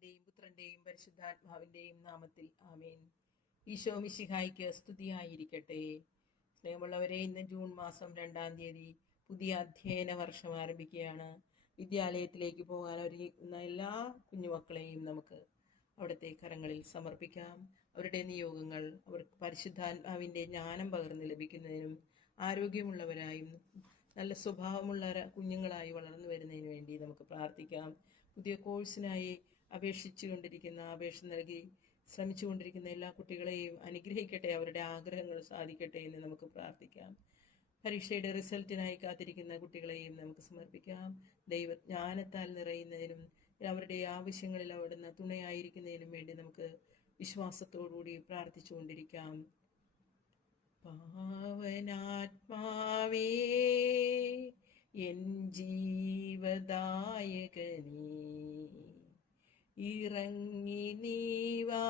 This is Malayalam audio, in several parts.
പിതാവിന്റെയും പുത്രന്റെയും പരിശുദ്ധാത്മാവിന്റെയും നാമത്തിൽ ആമേൻ. ഈശോ മിശിഹായ്ക്ക് സ്തുതിയായിരിക്കട്ടെ. സ്നേഹമുള്ളവരെ, ഇന്ന് ജൂൺ മാസം 2-ാം തീയതി പുതിയ അധ്യയന വർഷം ആരംഭിക്കുകയാണ്. വിദ്യാലയത്തിലേക്ക് പോകാൻ ഒരുങ്ങുന്ന എല്ലാ കുഞ്ഞുമക്കളെയും നമുക്ക് അവിടുത്തെ കരങ്ങളിൽ സമർപ്പിക്കാം. അവരുടെ നിയോഗങ്ങൾ അവർക്ക് പരിശുദ്ധാത്മാവിൻ്റെ ജ്ഞാനം പകർന്ന് ലഭിക്കുന്നതിനും ആരോഗ്യമുള്ളവരായും നല്ല സ്വഭാവമുള്ള കുഞ്ഞുങ്ങളായി വളർന്നു വരുന്നതിന് വേണ്ടി നമുക്ക് പ്രാർത്ഥിക്കാം. പുതിയ കോഴ്സിനായി അപേക്ഷ നൽകി ശ്രമിച്ചുകൊണ്ടിരിക്കുന്ന എല്ലാ കുട്ടികളെയും അനുഗ്രഹിക്കട്ടെ, അവരുടെ ആഗ്രഹങ്ങൾ സാധിക്കട്ടെ എന്ന് നമുക്ക് പ്രാർത്ഥിക്കാം. പരീക്ഷയുടെ റിസൾട്ടിനായി കാത്തിരിക്കുന്ന കുട്ടികളെയും നമുക്ക് സമർപ്പിക്കാം. ദൈവജ്ഞാനത്താൽ നിറയുന്നതിനും അവരുടെ ആവശ്യങ്ങളിൽ അവിടുന്ന് തുണയായിരിക്കുന്നതിനും വേണ്ടി നമുക്ക് വിശ്വാസത്തോടുകൂടി പ്രാർത്ഥിച്ചുകൊണ്ടിരിക്കാം. പാവനാത്മാവേ എൻ ജീവദായകനേ, ഇറങ്ങി നീവാ,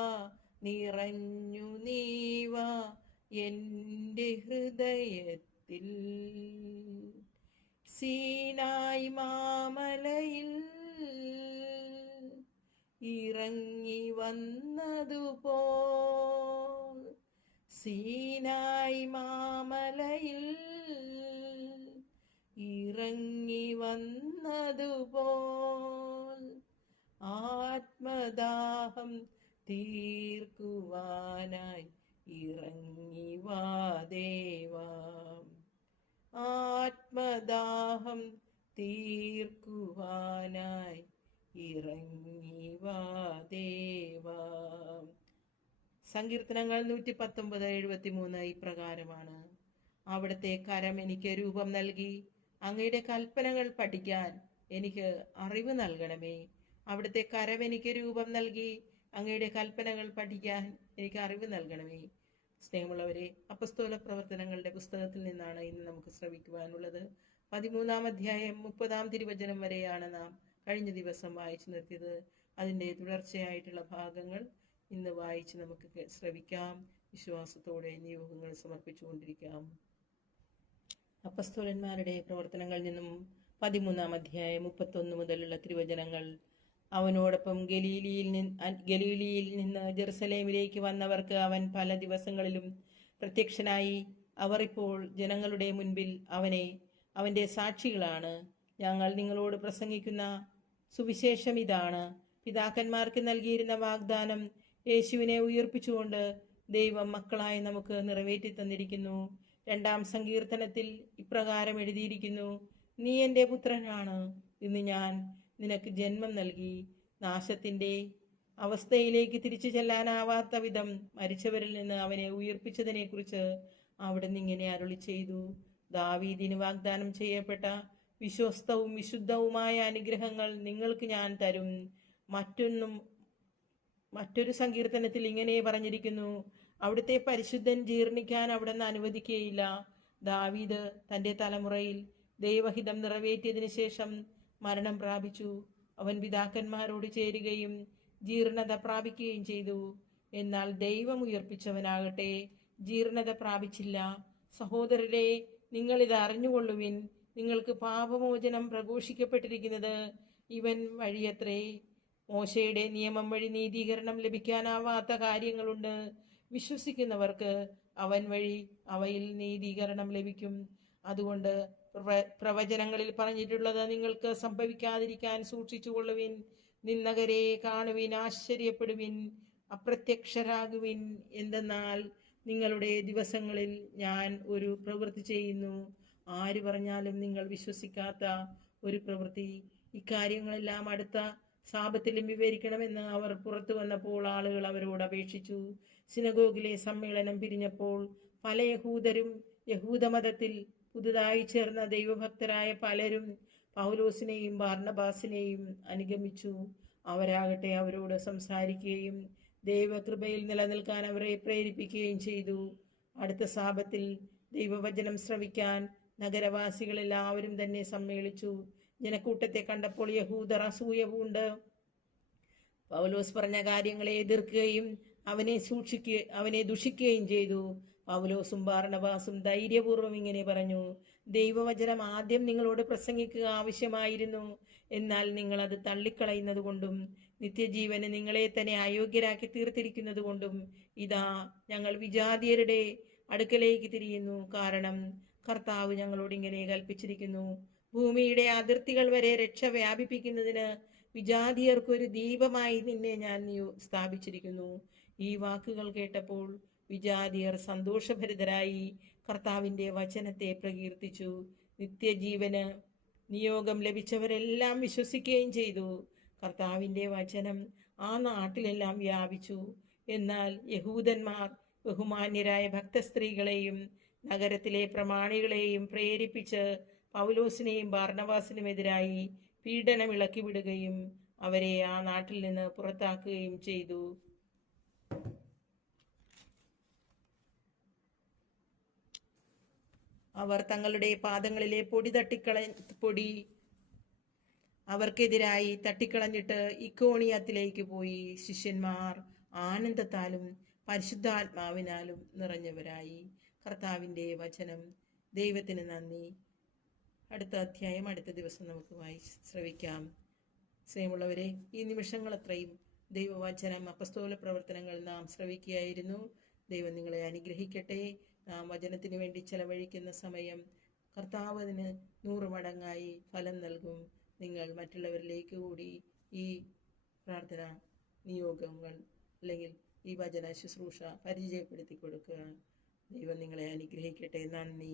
നിറഞ്ഞു നീവാ എൻ്റെ ഹൃദയത്തിൽ. സീനായി മാമലയിൽ ഇറങ്ങി വന്നതുപോൽ, സീനായി മാമലയിൽ ഇറങ്ങി വന്നതുപോൽ, ആത്മദാഹം തീർക്കുവാനായി ഇറങ്ങി വാ ദേവാ. ആത്മദാഹം തീർക്കുവാനായി ഇറങ്ങി വാ ദേവാ. സങ്കീർത്തനങ്ങൾ 119:73 ഇപ്രകാരമാണ്: അവിടുത്തെ കരം എനിക്ക് രൂപം നൽകി, അങ്ങയുടെ കൽപ്പനകൾ പഠിക്കാൻ എനിക്ക് അറിവ് നൽകണമേ. അവിടുത്തെ കരം എനിക്ക് രൂപം നൽകി, അങ്ങയുടെ കൽപ്പനകൾ പഠിക്കാൻ എനിക്ക് അറിവ് നൽകണമേ. സ്നേഹമുള്ളവരെ, അപ്പസ്തോല പ്രവർത്തനങ്ങളുടെ പുസ്തകത്തിൽ നിന്നാണ് ഇന്ന് നമുക്ക് ശ്രവിക്കുവാനുള്ളത്. 13-ാം അധ്യായം 30-ാം തിരുവചനം വരെയാണ് നാം കഴിഞ്ഞ ദിവസം വായിച്ചു നിർത്തിയത്. അതിൻ്റെ തുടർച്ചയായിട്ടുള്ള ഭാഗങ്ങൾ ഇന്ന് വായിച്ച് നമുക്ക് ശ്രവിക്കാം. വിശ്വാസത്തോടെ നിയോഗങ്ങൾ സമർപ്പിച്ചുകൊണ്ടിരിക്കാം. അപ്പസ്തോലന്മാരുടെ പ്രവർത്തനങ്ങളിൽ നിന്നും 13-ാം അധ്യായം 31 മുതലുള്ള തിരുവചനങ്ങൾ. അവനോടൊപ്പം ഗലീലിയിൽ നിന്ന് ജെറുസലേമിലേക്ക് വന്നവർക്ക് അവൻ പല ദിവസങ്ങളിലും പ്രത്യക്ഷനായി. അവർ ഇപ്പോൾ ജനങ്ങളുടെ മുൻപിൽ അവന്റെ സാക്ഷികളാണ്. ഞങ്ങൾ നിങ്ങളോട് പ്രസംഗിക്കുന്ന സുവിശേഷം ഇതാണ്: പിതാക്കന്മാർക്ക് നൽകിയിരുന്ന വാഗ്ദാനം യേശുവിനെ ഉയർപ്പിച്ചുകൊണ്ട് ദൈവം മക്കളായി നമുക്ക് നിറവേറ്റി തന്നിരിക്കുന്നു. 2-ാം സങ്കീർത്തനത്തിൽ ഇപ്രകാരം എഴുതിയിരിക്കുന്നു: നീ എൻ്റെ പുത്രനാണ്, ഇന്ന് ഞാൻ നിനക്ക് ജന്മം നൽകി. നാശത്തിന്റെ അവസ്ഥയിലേക്ക് തിരിച്ചു ചെല്ലാനാവാത്ത വിധം മരിച്ചവരിൽ നിന്ന് അവനെ ഉയർപ്പിച്ചതിനെ കുറിച്ച് അവിടുന്ന് ഇങ്ങനെ അരുളി ചെയ്തു: ദാവീദിന് വാഗ്ദാനം ചെയ്യപ്പെട്ട വിശ്വസ്തവും വിശുദ്ധവുമായ അനുഗ്രഹങ്ങൾ നിങ്ങൾക്ക് ഞാൻ തരും. മറ്റൊരു സങ്കീർത്തനത്തിൽ ഇങ്ങനെ പറഞ്ഞിരിക്കുന്നു: അവിടുത്തെ പരിശുദ്ധൻ ജീർണിക്കാൻ അവിടുന്ന് അനുവദിക്കുകയില്ല. ദാവീദ് തന്റെ തലമുറയിൽ ദൈവഹിതം നിറവേറ്റിയതിനു ശേഷം മരണം പ്രാപിച്ചു. അവൻ പിതാക്കന്മാരോട് ചേരുകയും ജീർണത പ്രാപിക്കുകയും ചെയ്തു. എന്നാൽ ദൈവം ഉയർപ്പിച്ചവനാകട്ടെ ജീർണത പ്രാപിച്ചില്ല. സഹോദരരെ, നിങ്ങളിത് അറിഞ്ഞുകൊള്ളുവിൻ. നിങ്ങൾക്ക് പാപമോചനം പ്രഘോഷിക്കപ്പെട്ടിരിക്കുന്നത് ഇവൻ വഴിയത്രേ. മോശയുടെ നിയമം വഴി നീതീകരണം ലഭിക്കാനാവാത്ത കാര്യങ്ങളുണ്ട്. വിശ്വസിക്കുന്നവർക്ക് അവൻ വഴി അവയിൽ നീതീകരണം ലഭിക്കും. അതുകൊണ്ട് പ്രവചനങ്ങളിൽ പറഞ്ഞിട്ടുള്ളത് നിങ്ങൾക്ക് സംഭവിക്കാതിരിക്കാൻ സൂക്ഷിച്ചുകൊള്ളുവിൻ. നിന്ദകരെ കാണുവിൻ, ആശ്ചര്യപ്പെടുവിൻ, അപ്രത്യക്ഷരാകുവിൻ. എന്തെന്നാൽ നിങ്ങളുടെ ദിവസങ്ങളിൽ ഞാൻ ഒരു പ്രവൃത്തി ചെയ്യുന്നു, ആര് പറഞ്ഞാലും നിങ്ങൾ വിശ്വസിക്കാത്ത ഒരു പ്രവൃത്തി. ഇക്കാര്യങ്ങളെല്ലാം അടുത്ത സാപത്തിലും വിവരിക്കണമെന്ന് അവർ പുറത്തു വന്നപ്പോൾ ആളുകൾ അവരോട് അപേക്ഷിച്ചു. സിനഗോഗിലെ സമ്മേളനം പിരിഞ്ഞപ്പോൾ പല യഹൂദരും യഹൂദമതത്തിൽ പുതുതായി ചേർന്ന ദൈവഭക്തരായ പലരും പൗലോസിനെയും ബാർന്നബാസിനെയും അനുഗമിച്ചു. അവരാകട്ടെ അവരോട് സംസാരിക്കുകയും ദൈവകൃപയിൽ നിലനിൽക്കാൻ അവരെ പ്രേരിപ്പിക്കുകയും ചെയ്തു. അടുത്ത സാപത്തിൽ ദൈവവചനം ശ്രവിക്കാൻ നഗരവാസികൾ എല്ലാവരും തന്നെ സമ്മേളിച്ചു. ജനക്കൂട്ടത്തെ കണ്ടപ്പോൾ യഹൂദർ അസൂയ പൂണ്ട് പൗലോസ് പറഞ്ഞ കാര്യങ്ങളെ എതിർക്കുകയും അവനെ ദുഷിക്കുകയും ചെയ്തു. പൗലോസും ബാർന്നബാസും ധൈര്യപൂർവ്വം ഇങ്ങനെ പറഞ്ഞു: ദൈവവചനം ആദ്യം നിങ്ങളോട് പ്രസംഗിക്കുക ആവശ്യമായിരുന്നു. എന്നാൽ നിങ്ങൾ അത് തള്ളിക്കളയുന്നത് കൊണ്ടും നിത്യജീവന് നിങ്ങളെ തന്നെ അയോഗ്യരാക്കി തീർത്തിരിക്കുന്നത് കൊണ്ടും ഇതാ ഞങ്ങൾ വിജാതിയരുടെ അടുക്കലേക്ക് തിരിയുന്നു. കാരണം കർത്താവ് ഞങ്ങളോട് ഇങ്ങനെ കൽപ്പിച്ചിരിക്കുന്നു: ഭൂമിയുടെ അതിർത്തികൾ വരെ രക്ഷ വ്യാപിപ്പിക്കുന്നതിന് വിജാതിയർക്കൊരു ദീപമായി നിന്നെ ഞാൻ സ്ഥാപിച്ചിരിക്കുന്നു. ഈ വാക്കുകൾ കേട്ടപ്പോൾ വിജാതിയർ സന്തോഷഭരിതരായി കർത്താവിന്റെ വചനത്തെ പ്രകീർത്തിച്ചു. നിത്യജീവന് നിയോഗം ലഭിച്ചവരെല്ലാം വിശ്വസിക്കുകയും ചെയ്തു. കർത്താവിന്റെ വചനം ആ നാട്ടിലെല്ലാം വ്യാപിച്ചു. എന്നാൽ യഹൂദന്മാർ ബഹുമാന്യരായ ഭക്തസ്ത്രീകളെയും നഗരത്തിലെ പ്രമാണികളെയും പ്രേരിപ്പിച്ച് പൗലോസിനെയും ബാർണബാസിനുമെതിരായി പീഡനം ഇളക്കിവിടുകയും അവരെ ആ നാട്ടിൽ നിന്ന് പുറത്താക്കുകയും ചെയ്തു. അവർ തങ്ങളുടെ പാദങ്ങളിലെ പൊടി അവർക്കെതിരായി തട്ടിക്കളഞ്ഞിട്ട് ഇക്കോണിയത്തിലേക്ക് പോയി. ശിഷ്യന്മാർ ആനന്ദത്താലും പരിശുദ്ധാത്മാവിനാലും നിറഞ്ഞവരായി. കർത്താവിന്റെ വചനം. ദൈവത്തിന് നന്ദി. അടുത്ത അധ്യായം അടുത്ത ദിവസം നമുക്ക് ശ്രവിക്കാം. സ്നേഹമുള്ളവരെ, ഈ നിമിഷങ്ങൾ അത്രയും ദൈവവചനം അപ്പസ്തോല പ്രവർത്തനങ്ങൾ നാം ശ്രവിക്കുകയായിരുന്നു. ദൈവം നിങ്ങളെ അനുഗ്രഹിക്കട്ടെ. നാം വചനത്തിന് വേണ്ടി ചെലവഴിക്കുന്ന സമയം കർത്താവ് അതിന് 100 മടങ്ങായി ഫലം നൽകും. നിങ്ങൾ മറ്റുള്ളവരിലേക്ക് കൂടി ഈ പ്രാർത്ഥന നിയോഗങ്ങൾ അല്ലെങ്കിൽ ഈ വചന ശുശ്രൂഷ പരിചയപ്പെടുത്തി കൊടുക്കുക. ദൈവം നിങ്ങളെ അനുഗ്രഹിക്കട്ടെ. നന്ദി.